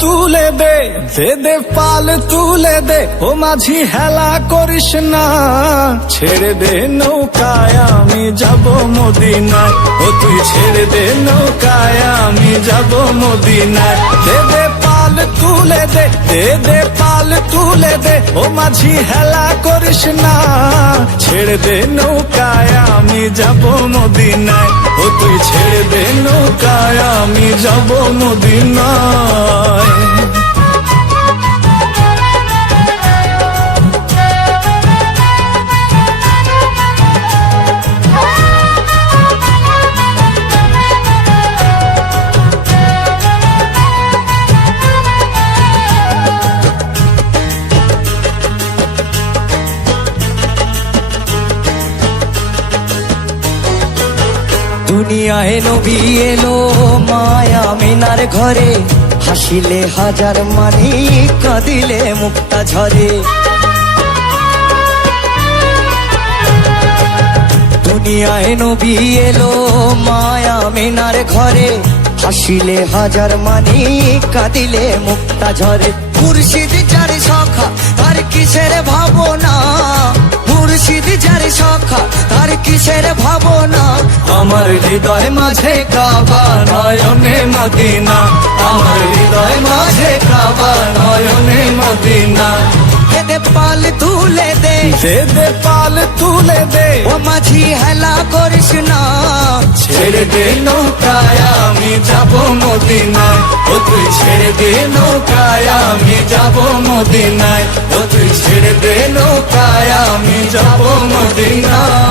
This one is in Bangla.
তুলে দে দে দে, পাল তুলে দে। ও মাঝি, হেলা করিস না। ছেড়ে দে নৌকায়, আমি যাব মদিনায়। ও তুই ছেড়ে দে নৌকায়, আমি যাব মদিনায়। দে দে, পাল তুলে দে দে দে, পাল তুলে দে। ও মাঝি, হেলা করিস না। ছেড়ে দে নৌকায়, আমি যাব মদিনায়। ও তুই ছেড়ে নৌকায় আমি যাব মদিনায় দুনিয়ায় নবী এলো, মায়া মিনার ঘরে। হাসিলে হাজার মানি কাঁদিলে মুক্তা ঝরে। দুনিয়ায় নবী এলো, মায়া মিনার ঘরে। হাসিলে হাজার মানি কাঁদিলে মুক্তা ঝরে। মুর্শিদ সখা তার কিসের ভাবনা? আমার হৃদয় মাঝে কাবা নয়নে মদিনা। আমার হৃদয় মাঝে কাবা নয়নে মদিনা। এদে পাল তুলে দে দে দে পাল তুলে দে ও মাঝি হেলা করিস না। ছেড়ে দে নৌকায় আমি যাব মদিনায়। ছেড়ে দে নৌকায় আমি যাব মদিনায়। ও তুই ছেড়ে দে নৌকায় আমি যাব মদিনায়।